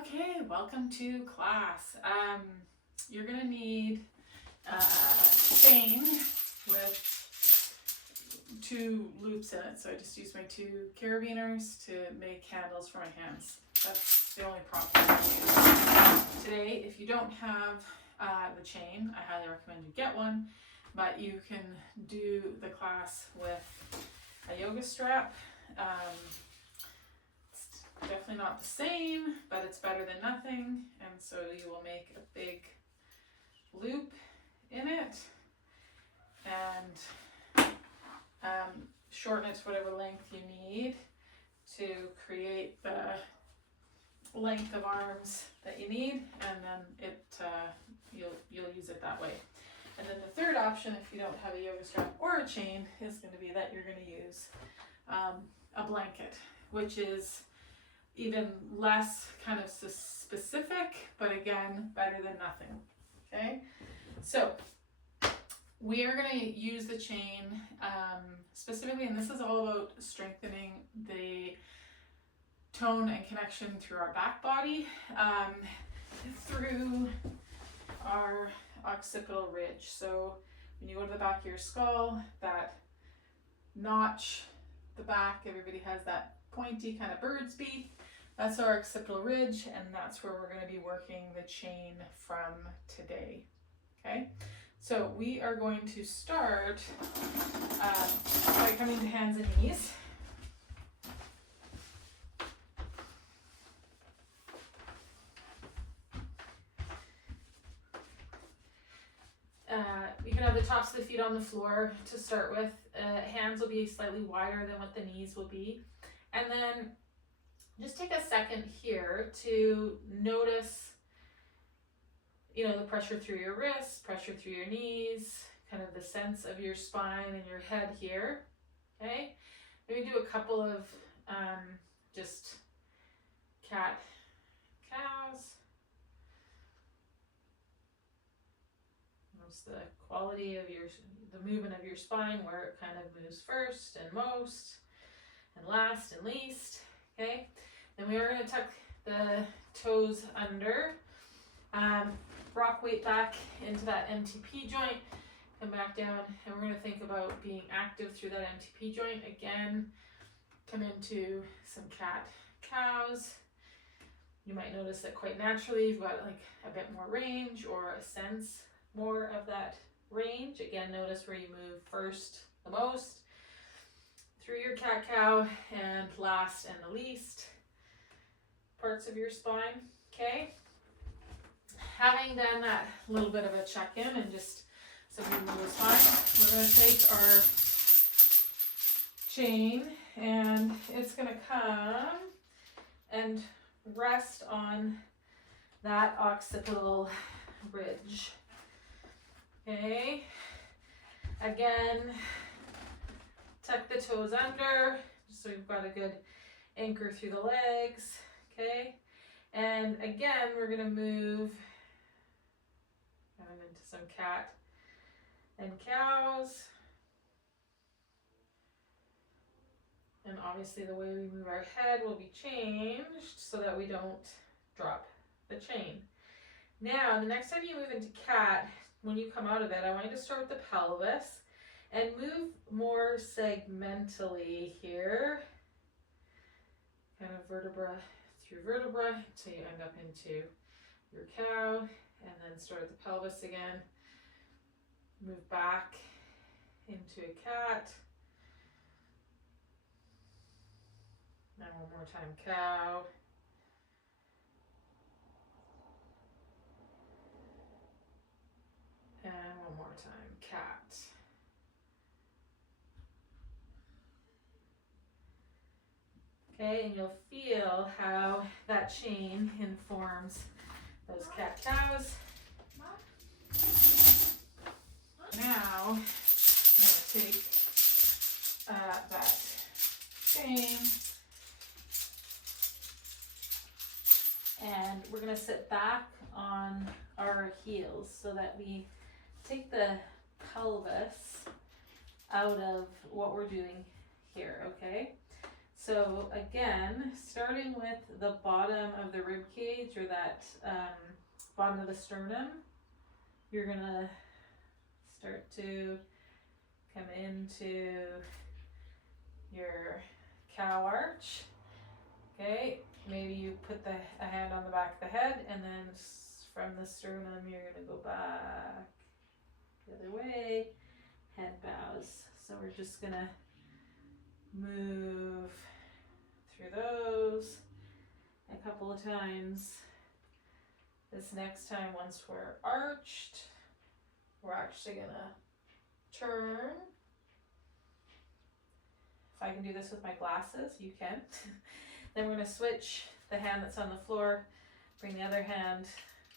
Okay, welcome to class. You're gonna need a chain with 2 loops in it. So I just used my 2 carabiners to make handles for my hands. That's the only prop I'm gonna use today. If you don't have the chain, I highly recommend you get one, but you can do the class with a yoga strap. Definitely not the same, but it's better than nothing, and so you will make a big loop in it and shorten it to whatever length you need to create the length of arms that you need, and then you'll use it that way. And then the third option, if you don't have a yoga strap or a chain, is going to be that you're going to use a blanket, which is even less kind of specific, but again, better than nothing. Okay, so we are going to use the chain specifically, and this is all about strengthening the tone and connection through our back body, through our occipital ridge. So when you go to the back of your skull, that notch, the back, everybody has that pointy kind of bird's beak. That's our occipital ridge, and that's where we're going to be working the chain from today. Okay, so we are going to start by coming to hands and knees. You can have the tops of the feet on the floor to start with. Hands will be slightly wider than what the knees will be. And then just take a second here to notice, the pressure through your wrists, pressure through your knees, kind of the sense of your spine and your head here. Okay, maybe do a couple of just cat cows. Notice the quality of the movement of your spine, where it kind of moves first and most and last and least. Okay, then we are going to tuck the toes under, rock weight back into that MTP joint, come back down, and we're going to think about being active through that MTP joint. Again, come into some cat cows. You might notice that quite naturally you've got like a bit more range, or a sense more of that range. Again, notice where you move first the most through your cat cow, and last and the least parts of your spine. Okay, having done that little bit of a check-in and just some of the spine, we're going to take our chain, and it's going to come and rest on that occipital ridge. Okay, again, tuck the toes under, just so you've got a good anchor through the legs. Okay, and again, we're going to move into some cat and cows. And obviously the way we move our head will be changed so that we don't drop the chain. Now, the next time you move into cat, when you come out of it, I want you to start with the pelvis and move more segmentally here, kind of vertebra through vertebra, until you end up into your cow, and then start at the pelvis again, move back into a cat, and one more time cow, and one more time cat. Okay, and you'll feel how that chain informs those cat cows. Now, I'm going to take that chain, and we're going to sit back on our heels so that we take the pelvis out of what we're doing here, okay? So again, starting with the bottom of the rib cage, or that bottom of the sternum, you're gonna start to come into your cow arch. Okay, maybe you put a hand on the back of the head, and then from the sternum you're gonna go back the other way, head bows. So we're just gonna move through those a couple of times. This next time, once we're arched, we're actually gonna turn. If I can do this with my glasses, you can. Then we're gonna switch the hand that's on the floor, bring the other hand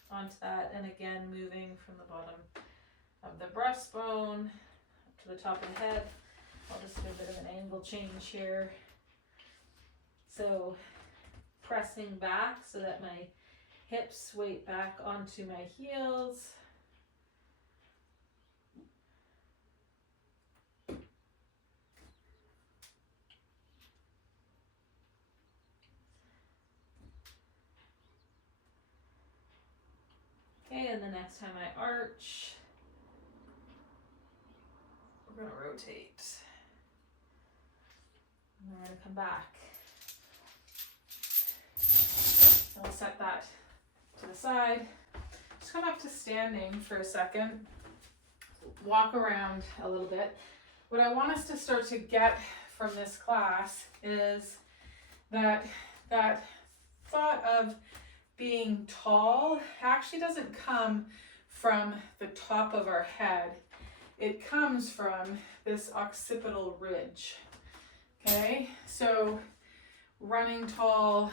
onto that, and again moving from the bottom of the breastbone up to the top of the head. I'll just do a bit of an angle change here. So pressing back so that my hips weight back onto my heels. Okay, and the next time I arch, we're gonna rotate. And we're gonna come back. I'll set that to the side. Just come up to standing for a second. Walk around a little bit. What I want us to start to get from this class is that thought of being tall actually doesn't come from the top of our head. It comes from this occipital ridge. Okay, so running tall,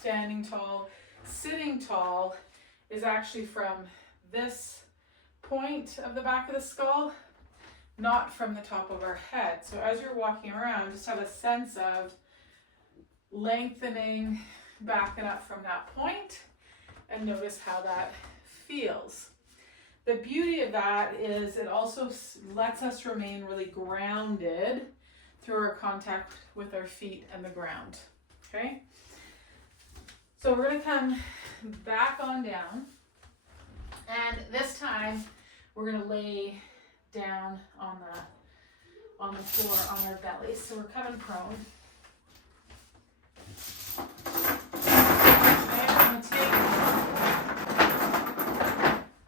standing tall, sitting tall is actually from this point of the back of the skull, not from the top of our head. So as you're walking around, just have a sense of lengthening back and up from that point, and notice how that feels. The beauty of that is it also lets us remain really grounded through our contact with our feet and the ground. Okay, so we're going to come back on down, and this time we're going to lay down on the floor on our belly. So we're coming prone. Okay, I'm going to take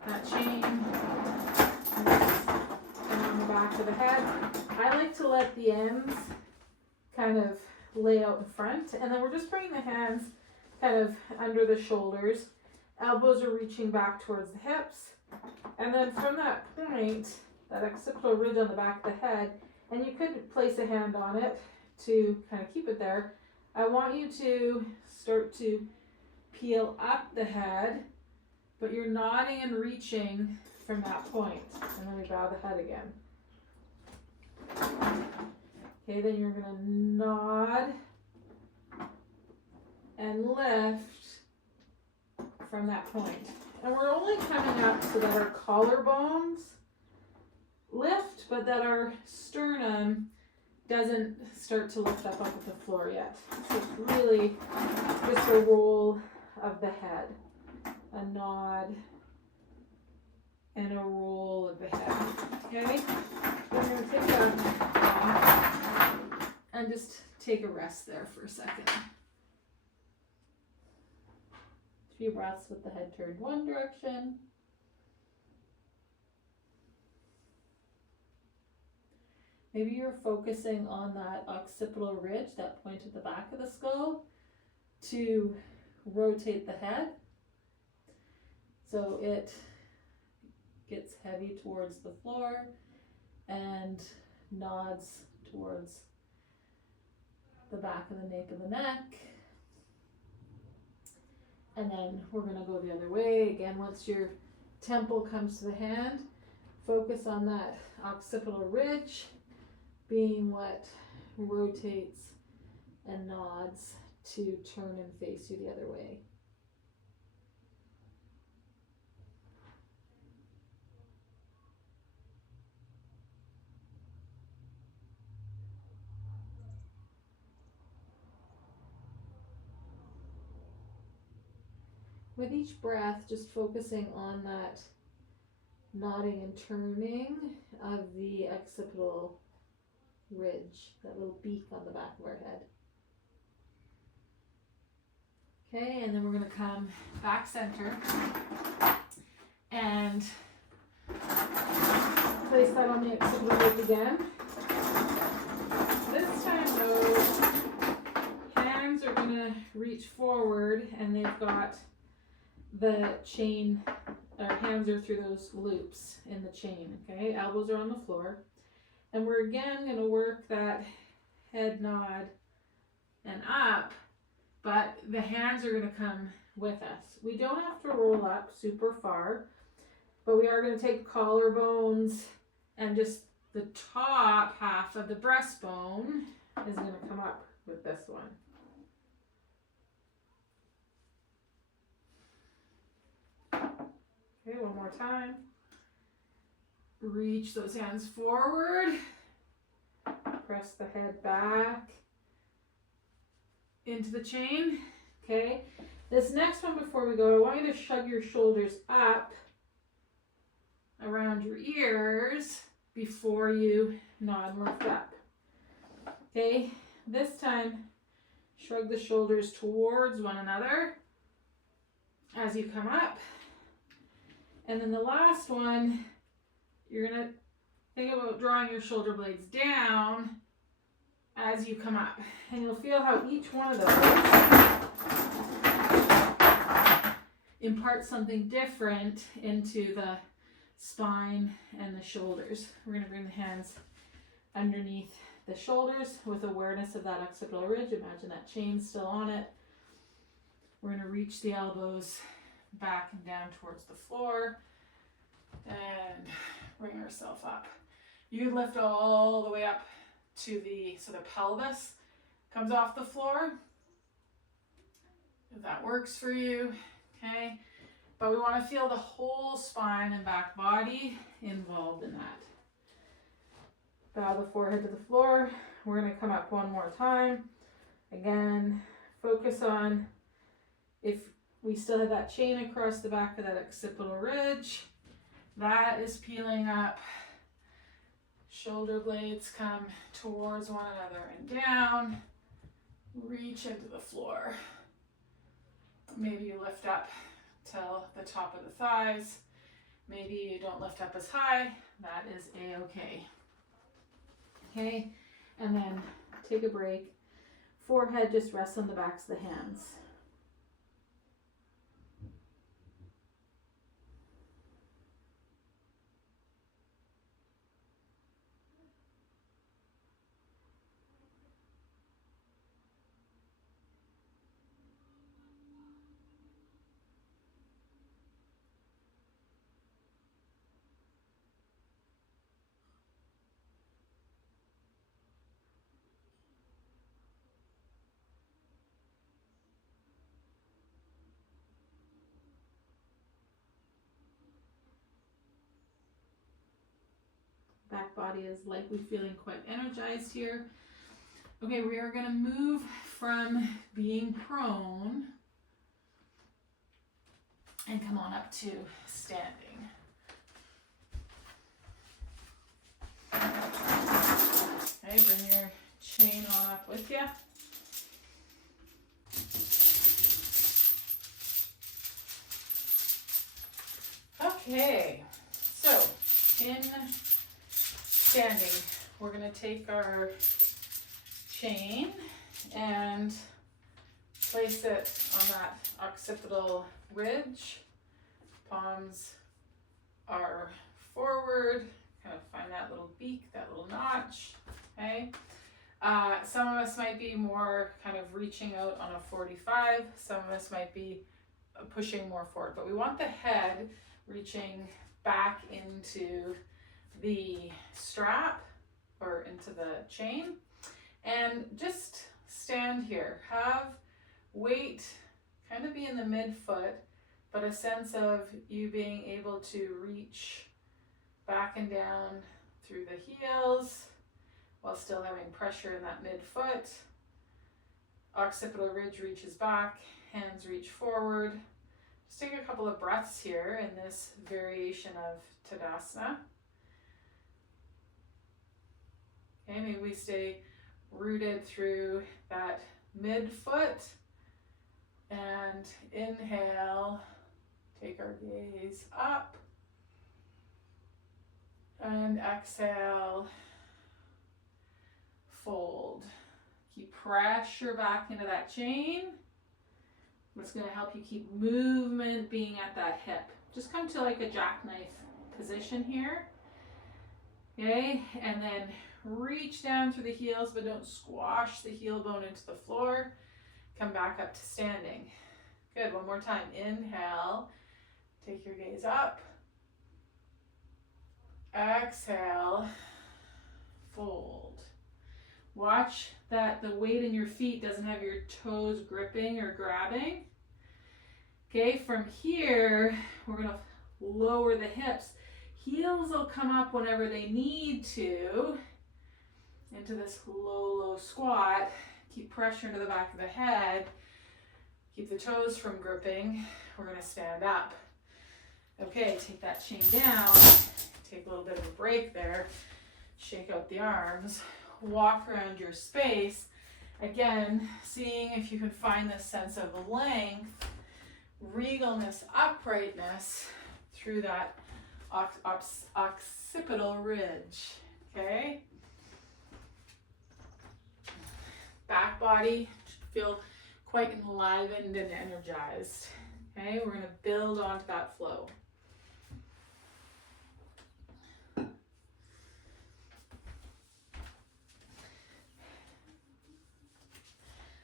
that chain and on the back of the head. I like to let the ends kind of lay out in front, and then we're just bringing the hands kind of under the shoulders. Elbows are reaching back towards the hips, and then from that point, that occipital ridge on the back of the head, and you could place a hand on it to kind of keep it there. I want you to start to peel up the head, but you're nodding and reaching from that point, and then we bow the head again. Okay, then you're going to nod and lift from that point. And we're only coming up so that our collarbones lift, but that our sternum doesn't start to lift up off the floor yet. So it's really just a roll of the head, a nod and a roll of the head. Okay? We're going to take that off and just take a rest there for a second. 3 breaths with the head turned one direction. Maybe you're focusing on that occipital ridge, that point at the back of the skull, to rotate the head so it gets heavy towards the floor and nods towards the back of the nape of the neck. And then we're going to go the other way. Again, once your temple comes to the hand, focus on that occipital ridge being what rotates and nods to turn and face you the other way. with each breath, just focusing on that nodding and turning of the occipital ridge, that little beak on the back of our head. Okay, and then we're going to come back center and place that on the occipital ridge again. This time though, hands are going to reach forward and they've got the chain, our hands are through those loops in the chain, okay? Elbows are on the floor. And we're again going to work that head nod and up, but the hands are going to come with us. We don't have to roll up super far, but we are going to take collarbones and just the top half of the breastbone is going to come up with this one. Okay, one more time. Reach those hands forward. Press the head back into the chain. Okay, this next one before we go, I want you to shove your shoulders up around your ears before you nod and lift up. Okay, this time shrug the shoulders towards one another as you come up. And then the last one, you're going to think about drawing your shoulder blades down as you come up. And you'll feel how each one of those imparts something different into the spine and the shoulders. We're going to bring the hands underneath the shoulders with awareness of that occipital ridge. Imagine that chain still on it. We're going to reach the elbows back and down towards the floor and bring ourselves up. You lift all the way up to so the pelvis comes off the floor. If that works for you, okay? But we want to feel the whole spine and back body involved in that. Bow the forehead to the floor. We're going to come up one more time. Again, focus on if we still have that chain across the back of that occipital ridge. That is peeling up. Shoulder blades come towards one another and down. Reach into the floor. Maybe you lift up till the top of the thighs. Maybe you don't lift up as high. That is a-okay. Okay, and then take a break. Forehead just rests on the backs of the hands. Back body is likely feeling quite energized here. Okay, we are going to move from being prone and come on up to standing. Okay, bring your chain on up with you. Okay, so in standing, we're going to take our chain and place it on that occipital ridge. Palms are forward, kind of find that little beak, that little notch, okay? Some of us might be more kind of reaching out on a 45, some of us might be pushing more forward, but we want the head reaching back into the strap or into the chain, and just stand here. Have weight kind of be in the midfoot, but a sense of you being able to reach back and down through the heels while still having pressure in that midfoot. Occipital ridge reaches back, hands reach forward. Just take a couple of breaths here in this variation of Tadasana. Okay, maybe we stay rooted through that midfoot. And inhale, take our gaze up. And exhale, fold. Keep pressure back into that chain. It's going to help you keep movement being at that hip. Just come to like a jackknife position here. Okay, and then reach down through the heels, but don't squash the heel bone into the floor. Come back up to standing. Good, one more time. Inhale, take your gaze up. Exhale, fold. Watch that the weight in your feet doesn't have your toes gripping or grabbing. Okay, from here, we're gonna lower the hips. Heels will come up whenever they need to into this low squat. Keep pressure into the back of the head. Keep the toes from gripping. We're gonna stand up. Okay, take that chain down. Take a little bit of a break there. Shake out the arms. Walk around your space. Again, seeing if you can find this sense of length, regalness, uprightness through that occipital ridge. Okay? Back body should feel quite enlivened and energized. Okay? We're going to build onto that flow.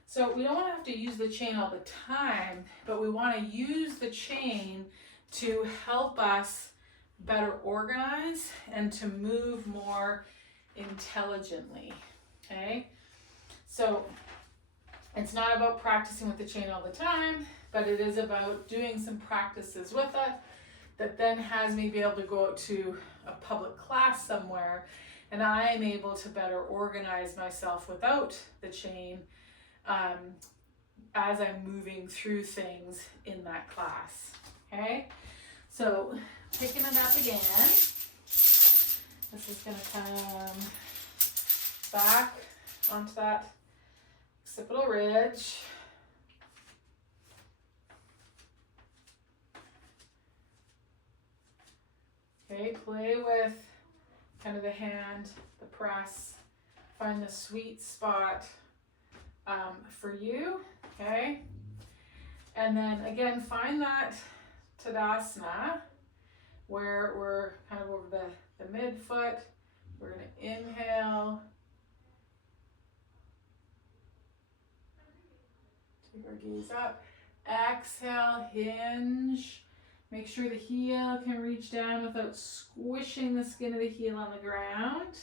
So we don't have to use the chain all the time, but we want to use the chain to help us better organize and to move more intelligently, okay? So it's not about practicing with the chain all the time, but it is about doing some practices with it that then has me be able to go out to a public class somewhere and I am able to better organize myself without the chain as I'm moving through things in that class, okay? So picking it up again, this is going to come back onto that occipital ridge. Okay, play with kind of the hand, the press, find the sweet spot for you, okay? And then again, find that Tadasana where we're kind of over the midfoot. We're going to inhale. Take our gaze up. Exhale, hinge. Make sure the heel can reach down without squishing the skin of the heel on the ground.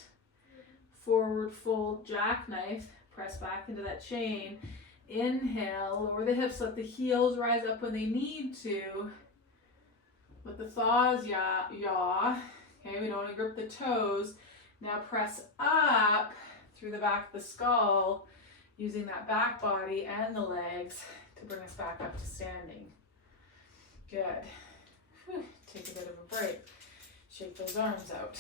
Forward fold, jackknife. Press back into that chain. Inhale, lower the hips, let the heels rise up when they need to. Let the thighs yaw. Okay, we don't want to grip the toes. Now press up through the back of the skull, using that back body and the legs to bring us back up to standing. Good. Whew. Take a bit of a break. Shake those arms out.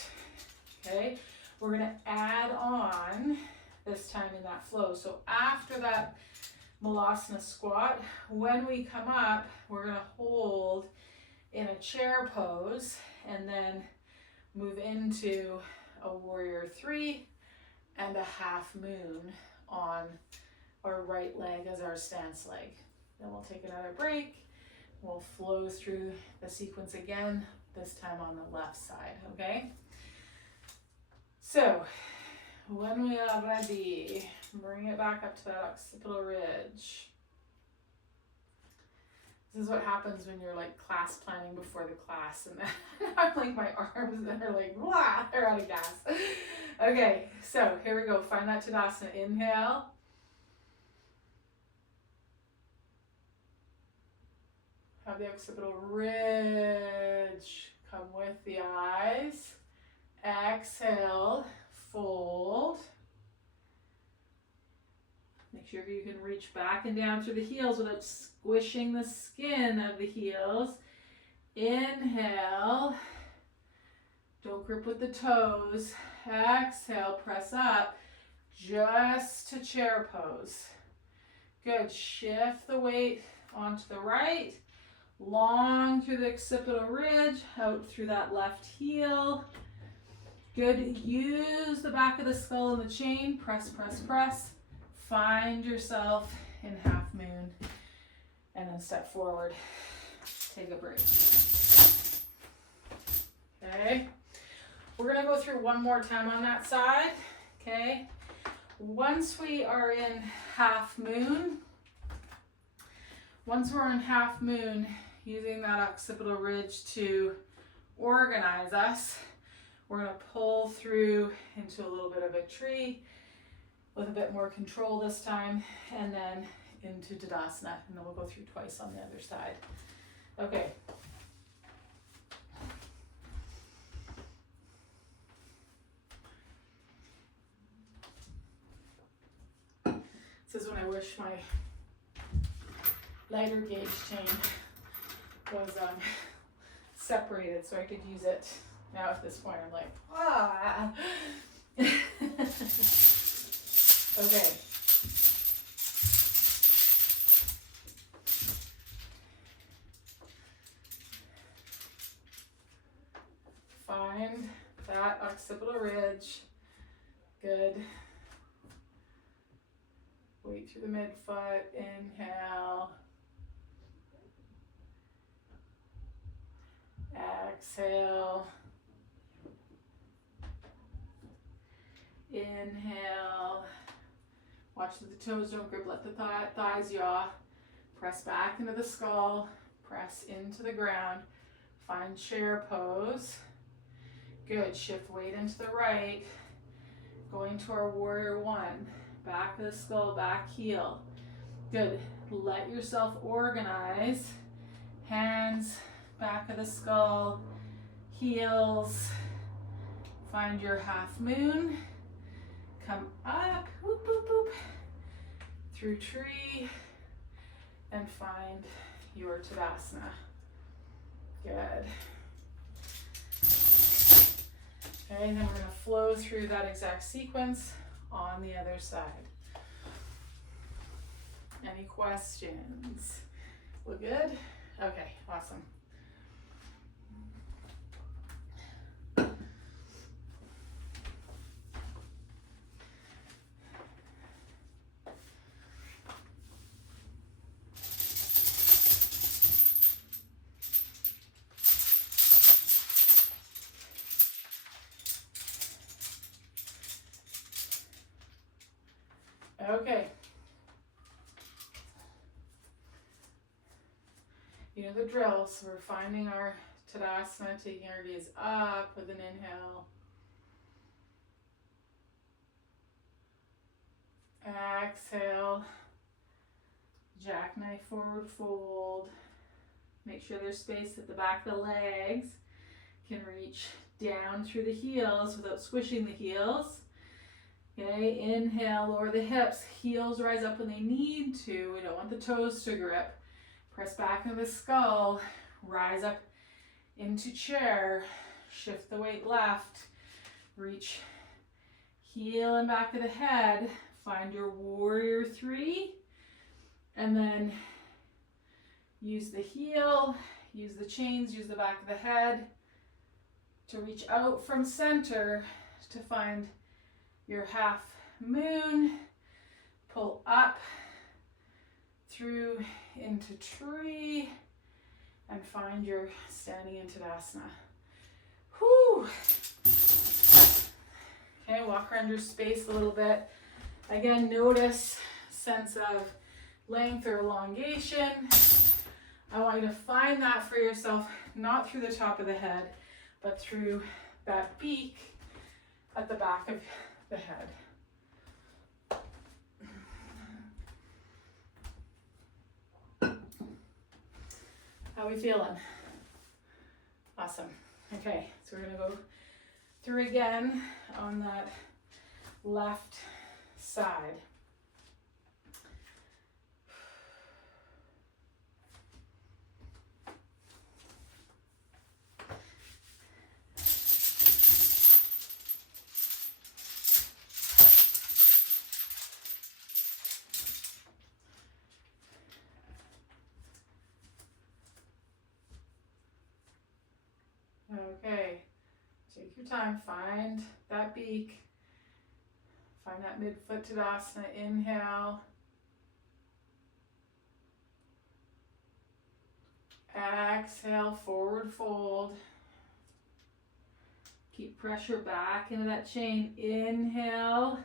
Okay, we're going to add on this time in that flow. So after that Malasana squat, when we come up, we're going to hold in a chair pose and then move into a warrior 3 and a half moon on our right leg as our stance leg. Then we'll take another break. We'll flow through the sequence again, this time on the left side, okay? So when we are ready, bring it back up to that occipital ridge. This is what happens when you're like class planning before the class, and then I'm like, my arms are like, blah, they're out of gas. Okay, so here we go. Find that Tadasana. Inhale. Have the occipital ridge come with the eyes. Exhale, fold. Make sure you can reach back and down through the heels without squishing the skin of the heels. Inhale. Don't grip with the toes. Exhale, press up just to chair pose. Good. Shift the weight onto the right. Long through the occipital ridge, out through that left heel. Good. Use the back of the skull and the chain. Press, press, press. Find yourself in half moon. And then step forward. Take a break. Okay. We're going to go through one more time on that side. Okay. Once we are in half moon, using that occipital ridge to organize us, we're going to pull through into a little bit of a tree with a bit more control this time, and then into Tadasana, and then we'll go through twice on the other side. Okay. This is when I wish my lighter gauge chain was separated so I could use it. Now at this point I'm like, ah. Okay. Find that occipital ridge. Good. Weight through the midfoot. Inhale. Exhale. Inhale. Watch that the toes don't grip. Let the thighs yaw. Press back into the skull. Press into the ground. Find chair pose. Good. Shift weight into the right. Going to our warrior one. Back of the skull, back heel. Good. Let yourself organize. Hands, back of the skull, heels. Find your half moon. Come up, whoop, whoop, whoop, through tree, and find your Tadasana. Good. Okay, and then we're going to flow through that exact sequence on the other side. Any questions? We're good? Okay, awesome. Okay. You know the drill, so we're finding our Tadasana, taking our gaze up with an inhale. Exhale. Jackknife forward fold. Make sure there's space at the back of the legs. Can reach down through the heels without squishing the heels. Okay, inhale, lower the hips, heels rise up when they need to. We don't want the toes to grip. Press back into the skull, rise up into chair, shift the weight left, reach heel and back of the head, find your warrior three, and then use the heel, use the chains, use the back of the head to reach out from center to find your half moon, pull up through into tree, and find your standing in Tadasana. Whew. Okay, walk around your space a little bit. Again, notice sense of length or elongation. I want you to find that for yourself, not through the top of the head, but through that beak at the back of the head. How we feeling? Awesome. Okay, so we're gonna go through again on that left side. time, find that beak. Find that midfoot Tadasana. Inhale. Exhale, forward fold. Keep pressure back into that chain. Inhale.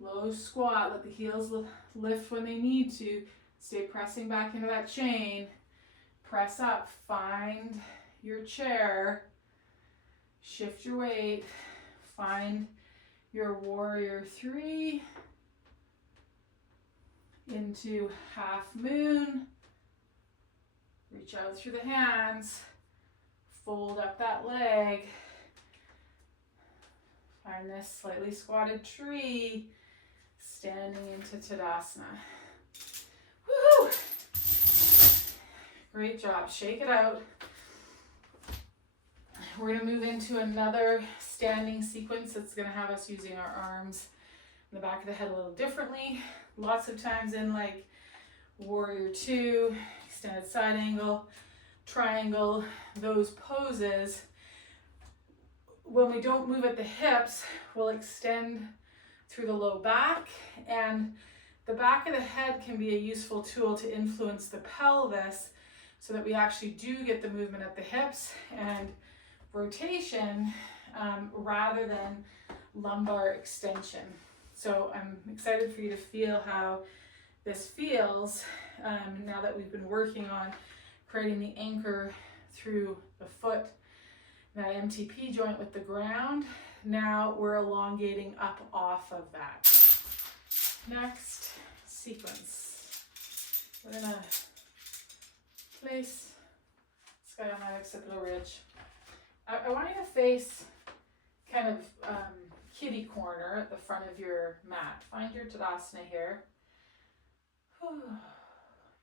Low squat. Let the heels lift when they need to. Stay pressing back into that chain. Press up. Find your chair. Shift your weight. Find your warrior 3 into half moon. Reach out through the hands. Fold up that leg. Find this slightly squatted tree. Standing into Tadasana. Woo! Great job. Shake it out. We're going to move into another standing sequence that's going to have us using our arms in the back of the head a little differently. Lots of times in like warrior 2, extended side angle, triangle, those poses, when we don't move at the hips, we'll extend through the low back, and the back of the head can be a useful tool to influence the pelvis so that we actually do get the movement at the hips and rotation rather than lumbar extension. So I'm excited for you to feel how this feels now that we've been working on creating the anchor through the foot, that MTP joint with the ground. Now we're elongating up off of that. Next sequence. We're gonna place this guy on my occipital ridge. I want you to face kind of kitty corner at the front of your mat. Find your Tadasana here.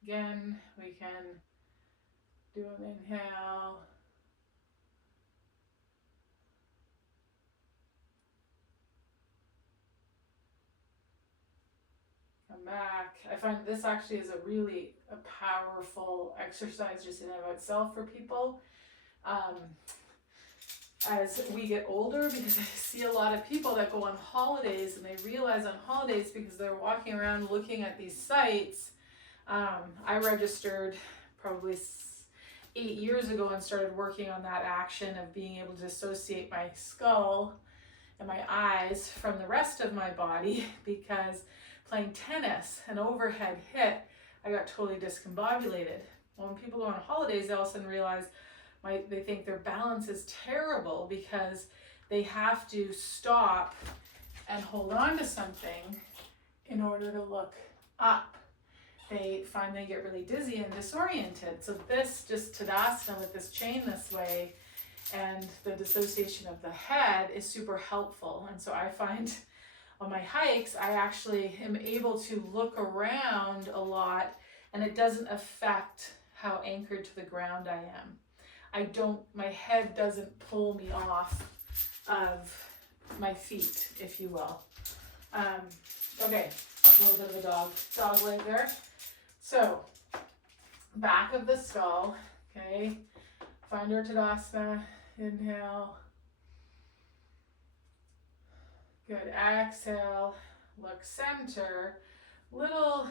Again, we can do an inhale. Come back. I find this actually is a powerful exercise just in and of itself for people. As we get older, because I see a lot of people that go on holidays and they realize on holidays, because they're walking around looking at these sites. I registered probably 8 years ago and started working on that action of being able to dissociate my skull and my eyes from the rest of my body, because playing tennis, an overhead hit, I got totally discombobulated. Well, when people go on holidays, they all of a sudden realize they think their balance is terrible because they have to stop and hold on to something in order to look up. They find they get really dizzy and disoriented. So this just Tadasana with this chain this way and the dissociation of the head is super helpful. And so I find on my hikes, I actually am able to look around a lot, and it doesn't affect how anchored to the ground I am. My head doesn't pull me off of my feet, if you will. Okay, a little bit of a dog leg there. So, back of the skull, okay, find our Tadasana, inhale. Good, exhale, look center, little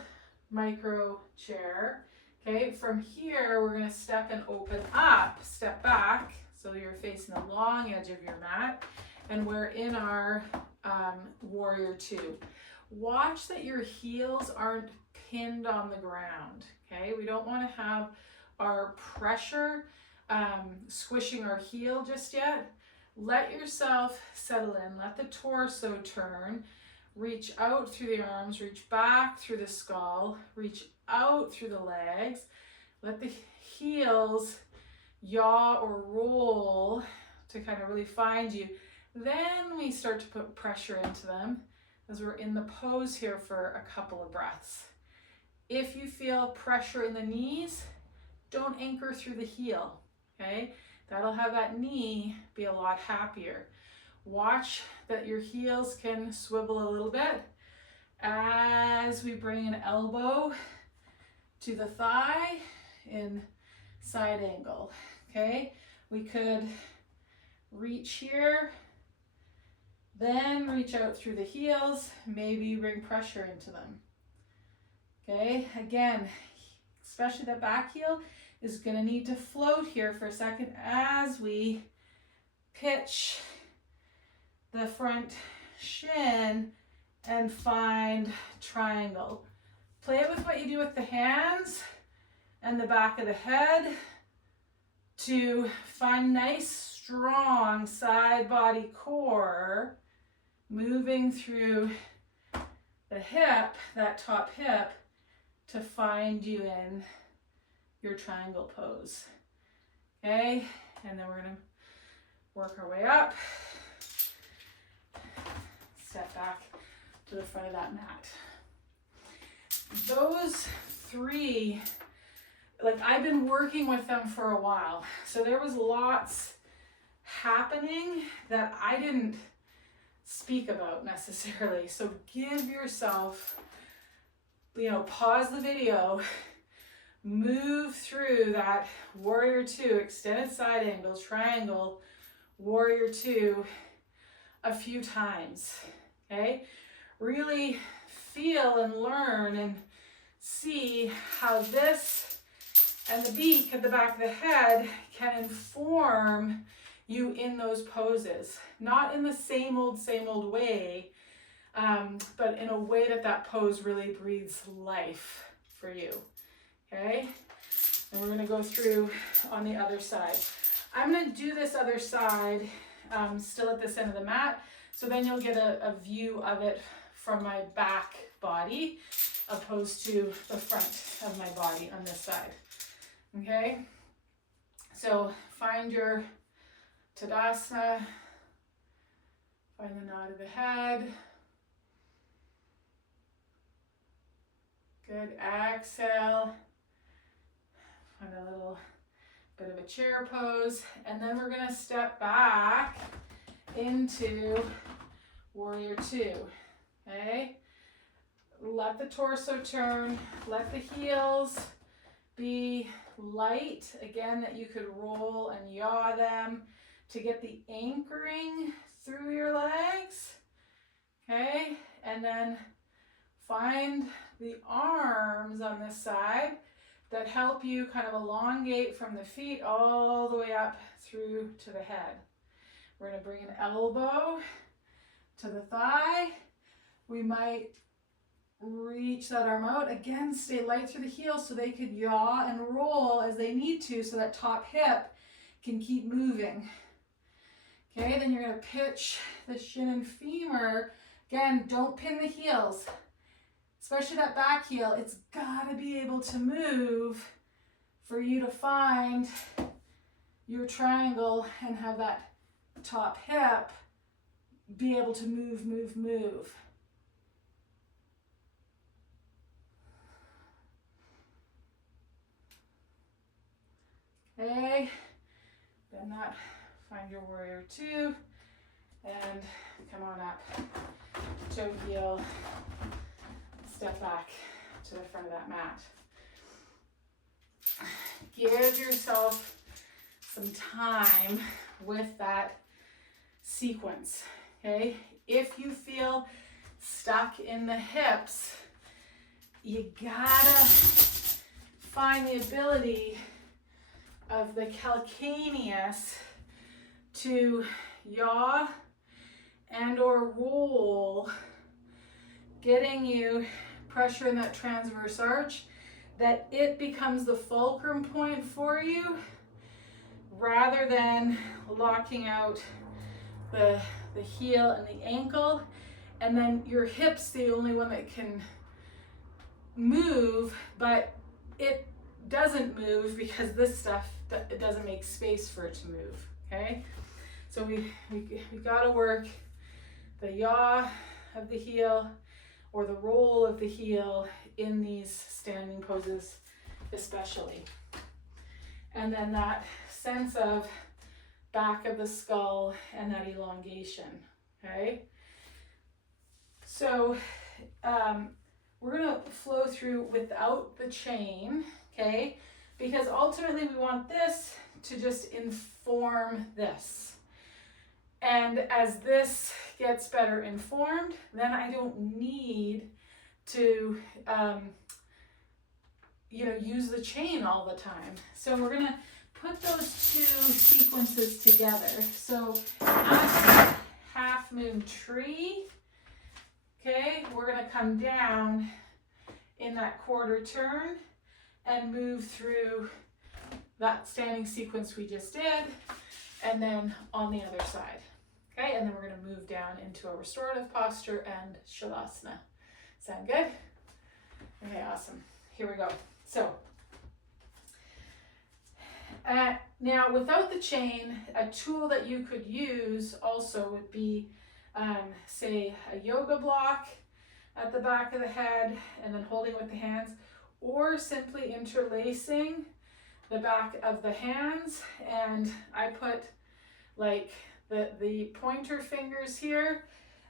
micro chair. Okay, from here, we're gonna step and open up, step back, so you're facing the long edge of your mat, and we're in our warrior 2. Watch that your heels aren't pinned on the ground, okay? We don't wanna have our pressure squishing our heel just yet. Let yourself settle in, let the torso turn, reach out through the arms, reach back through the skull, reach out through the legs, let the heels yaw or roll to kind of really find you. Then we start to put pressure into them as we're in the pose here for a couple of breaths. If you feel pressure in the knees, don't anchor through the heel, okay? That'll have that knee be a lot happier. Watch that your heels can swivel a little bit as we bring an elbow to the thigh in side angle, okay? We could reach here, then reach out through the heels, maybe bring pressure into them. Okay, again, especially the back heel is going to need to float here for a second as we pitch the front shin and find triangle. Play it with what you do with the hands and the back of the head to find nice, strong side body core moving through the hip, that top hip, to find you in your triangle pose. Okay, and then we're gonna work our way up, step back to the front of that mat. Those three, like I've been working with them for a while, so there was lots happening that I didn't speak about necessarily. So give yourself, pause the video, move through that warrior two, extended side angle, triangle, warrior two a few times, okay? Really feel and learn and see how this and the beak at the back of the head can inform you in those poses. Not in the same old way, but in a way that pose really breathes life for you, okay? And we're gonna go through on the other side. I'm gonna do this other side still at this end of the mat, so then you'll get a view of it from my back body opposed to the front of my body on this side, okay? So find your Tadasana, find the nod of the head. Good, exhale. Find a little bit of a chair pose, and then we're gonna step back into warrior two, okay? Let the torso turn, let the heels be light, again, that you could roll and yaw them to get the anchoring through your legs, okay? And then find the arms on this side that help you kind of elongate from the feet all the way up through to the head. We're gonna bring an elbow to the thigh. We might reach that arm out. Again, stay light through the heels so they could yaw and roll as they need to so that top hip can keep moving. Okay, then you're gonna pitch the shin and femur. Again, don't pin the heels, especially that back heel. It's gotta be able to move for you to find your triangle and have that top hip be able to move. Okay, then that, find your warrior two, and come on up, toe heel, step back to the front of that mat. Give yourself some time with that sequence, okay? If you feel stuck in the hips, you gotta find the ability of the calcaneus to yaw and or roll, getting you pressure in that transverse arch, that it becomes the fulcrum point for you rather than locking out the heel and the ankle, and then your hip's the only one that can move, but it doesn't move because this stuff, it doesn't make space for it to move, okay? So we gotta work the yaw of the heel or the roll of the heel in these standing poses especially. And then that sense of back of the skull and that elongation, okay? So we're gonna flow through without the chain, okay? Because ultimately we want this to just inform this. And as this gets better informed, then I don't need to, use the chain all the time. So we're gonna put those two sequences together. So at half moon tree, okay, we're gonna come down in that quarter turn and move through that standing sequence we just did, and then on the other side. Okay, and then we're gonna move down into a restorative posture and Shavasana. Sound good? Okay, awesome. Here we go. So, now without the chain, a tool that you could use also would be, say, a yoga block at the back of the head and then holding with the hands, or simply interlacing the back of the hands. And I put like the pointer fingers here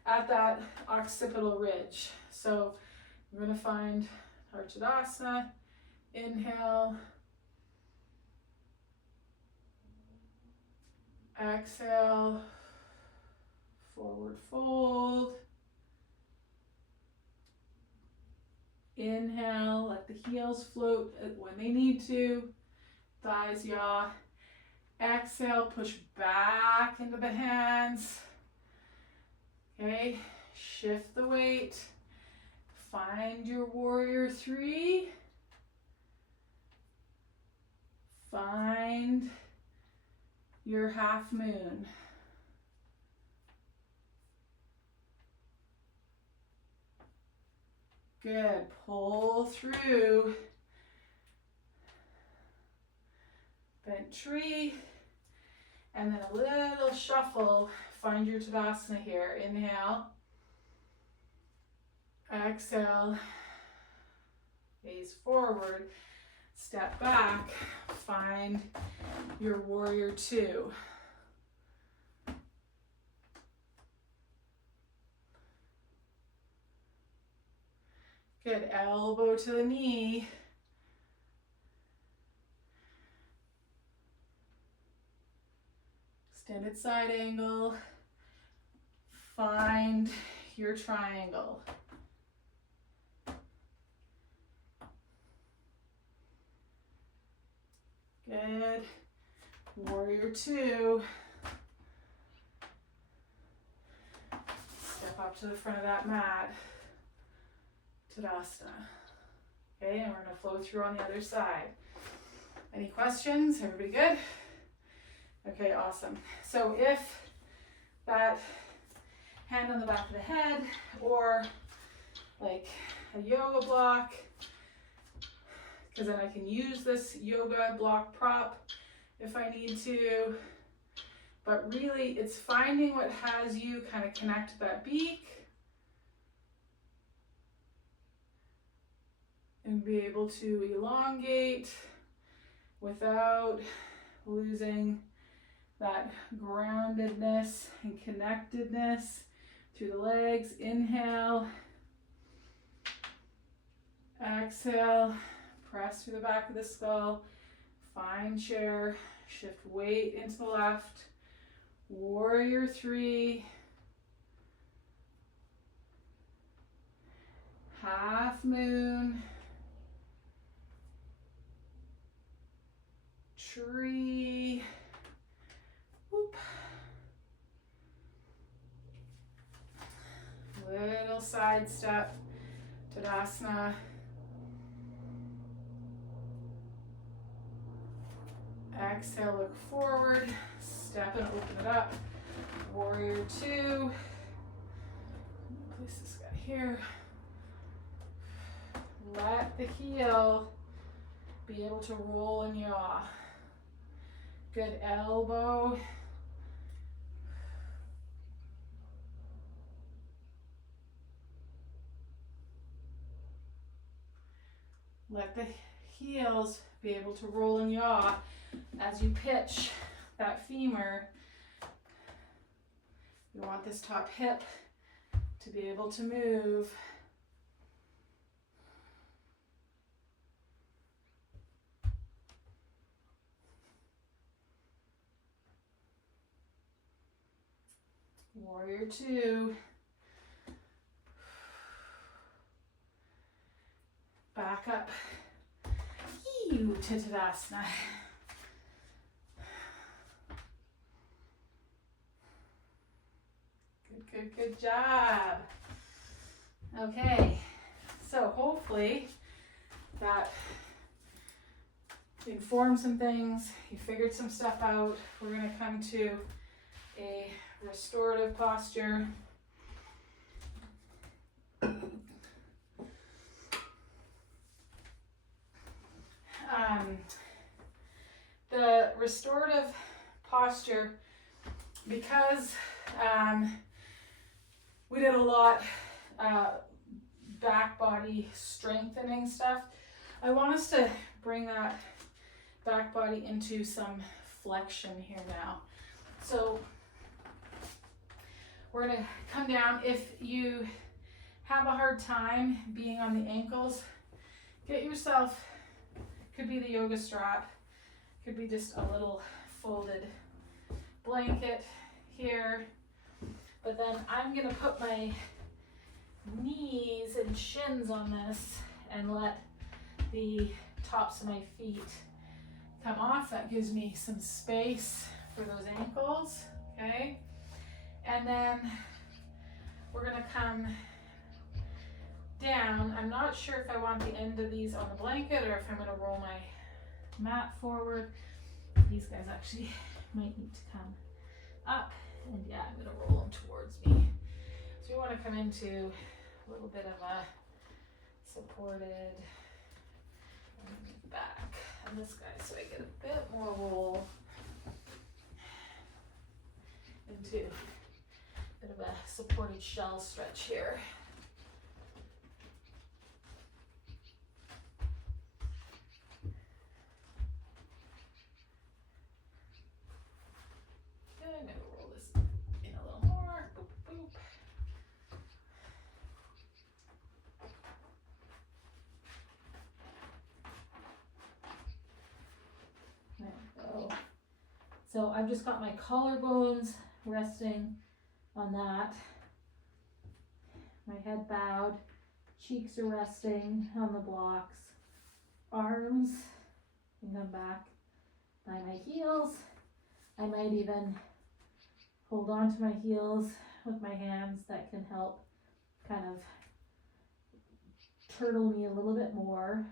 at that occipital ridge. So I'm going to find Archidasana, inhale, exhale, forward fold, inhale, let the heels float when they need to, thighs yaw, exhale, push back into the hands, okay, shift the weight, find your warrior three, find your half moon. Good, pull through, bent tree, and then a little shuffle, find your Tadasana here, inhale, exhale, gaze forward, step back, find your warrior two. Good, elbow to the knee. Extended side angle. Find your triangle. Good. Warrior two. Step up to the front of that mat. Tadasana. Okay, and we're going to flow through on the other side. Any questions? Everybody good? Okay, awesome. So if that hand on the back of the head or like a yoga block, because then I can use this yoga block prop if I need to, but really it's finding what has you kind of connect to that beak and be able to elongate without losing that groundedness and connectedness through the legs. Inhale, exhale, press through the back of the skull, find chair, shift weight into the left, warrior three, half moon, tree, whoop, little side step, Tadasana, exhale, look forward, step and open it up, warrior two, place this guy here, let the heel be able to roll and yaw. Good, elbow. Let the heels be able to roll and yaw as you pitch that femur. You want this top hip to be able to move. Warrior two. Back up to Tadasana. Good job. Okay, so hopefully that informed some things, you figured some stuff out. We're going to come to a restorative posture. The restorative posture, because we did a lot back body strengthening stuff, I want us to bring that back body into some flexion here now. So we're going to come down. If you have a hard time being on the ankles, get yourself, could be the yoga strap, could be just a little folded blanket here, but then I'm going to put my knees and shins on this and let the tops of my feet come off. That gives me some space for those ankles, okay? And then we're going to come down. I'm not sure if I want the end of these on the blanket or if I'm going to roll my mat forward. These guys actually might need to come up, and yeah, I'm going to roll them towards me. So we want to come into a little bit of a supported back on this guy, so I get a bit more roll into a bit of a supported shell stretch here. Okay, I'm going to roll this in a little more. Boop, boop. There we go. So I've just got my collarbones resting on that. My head bowed, cheeks are resting on the blocks, arms can come back by my heels. I might even hold on to my heels with my hands. That can help kind of turtle me a little bit more.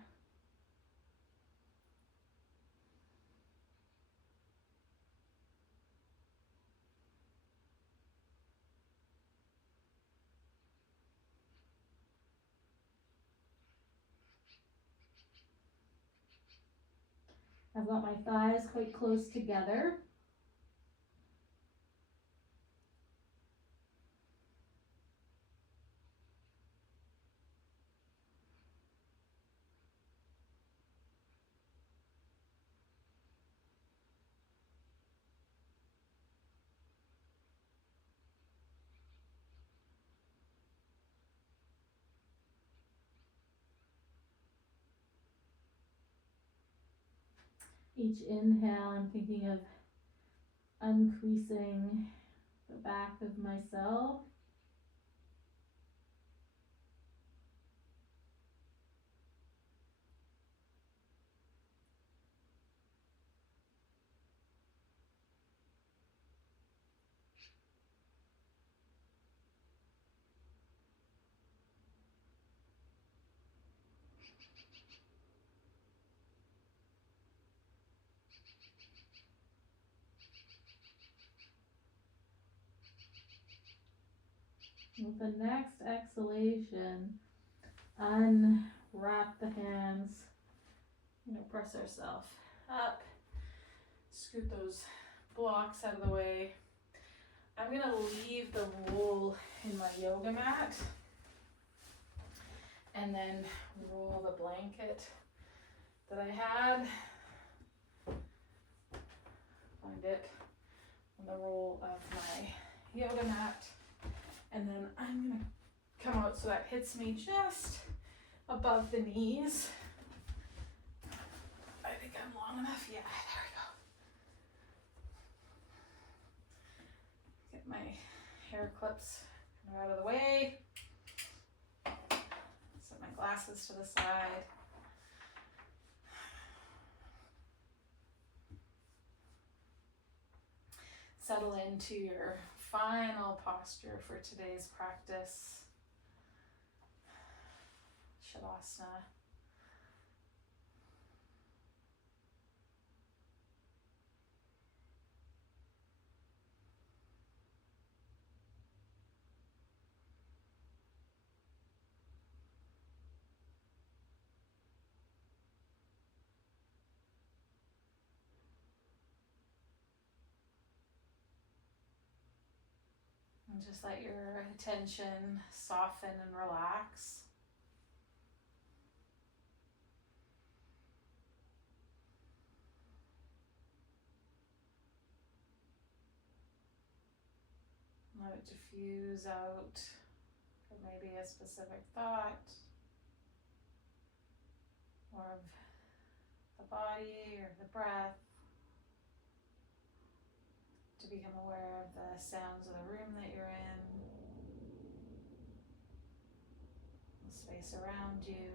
I've got my thighs quite close together. Each inhale, I'm thinking of uncreasing the back of myself. With the next exhalation, unwrap the hands. Press ourselves up. Scoot those blocks out of the way. I'm going to leave the roll in my yoga mat and then roll the blanket that I had. Find it on the roll of my yoga mat. And then I'm going to come out so that hits me just above the knees. I think I'm long enough. Yeah, there we go. Get my hair clips kind of out of the way. Set my glasses to the side. Settle into your final posture for today's practice. Shavasana. And just let your attention soften and relax. Let it diffuse out for maybe a specific thought or of the body or the breath. To become aware of the sounds of the room that you're in, the space around you.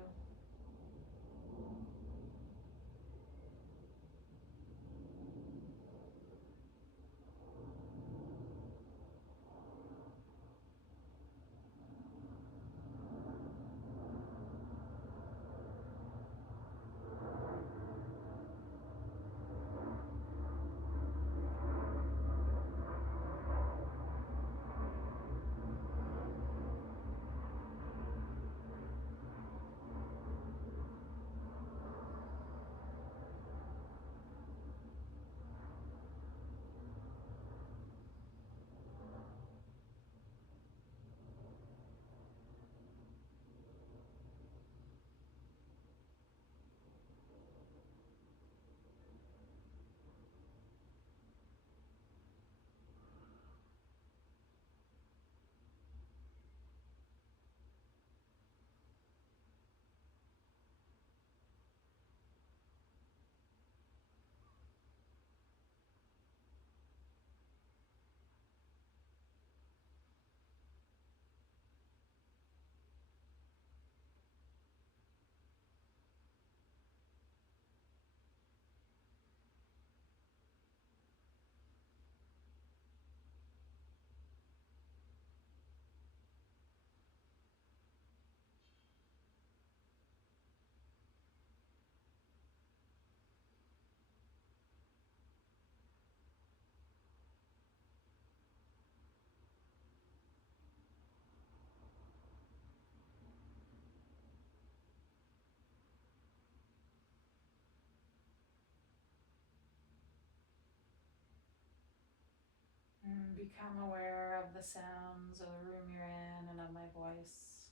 And become aware of the sounds of the room you're in and of my voice.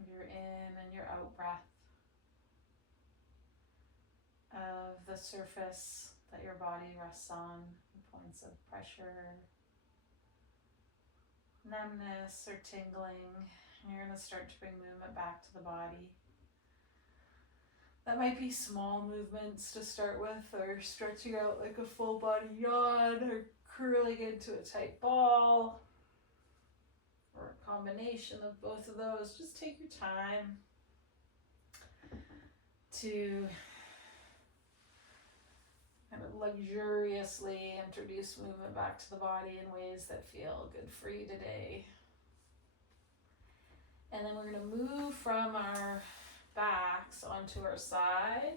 Of your in and your out breath. Of the surface that your body rests on, points of pressure, numbness or tingling. And you're going to start to bring movement back to the body. That might be small movements to start with, or stretching out like a full body yawn, or curling into a tight ball, or a combination of both of those. Just take your time to kind of luxuriously introduce movement back to the body in ways that feel good for you today. And then we're going to move from our backs onto our side.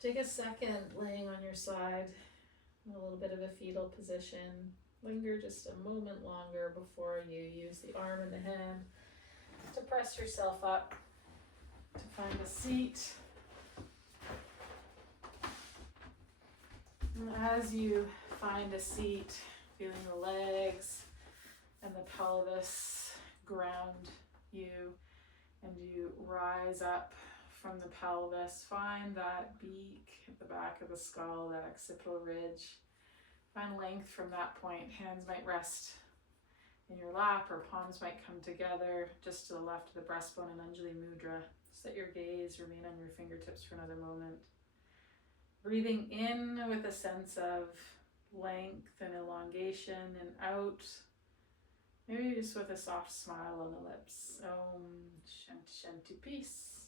Take a second laying on your side in a little bit of a fetal position. Linger just a moment longer before you use the arm and the hand to press yourself up to find a seat. And as you find a seat, feeling the legs and the pelvis ground you, and you rise up from the pelvis. Find that beak at the back of the skull, that occipital ridge. Find length from that point. Hands might rest in your lap, or palms might come together just to the left of the breastbone in Anjali Mudra. Just let your gaze remain on your fingertips for another moment. Breathing in with a sense of length and elongation and out. Maybe just with a soft smile on the lips. Om Shanti Shanti, peace.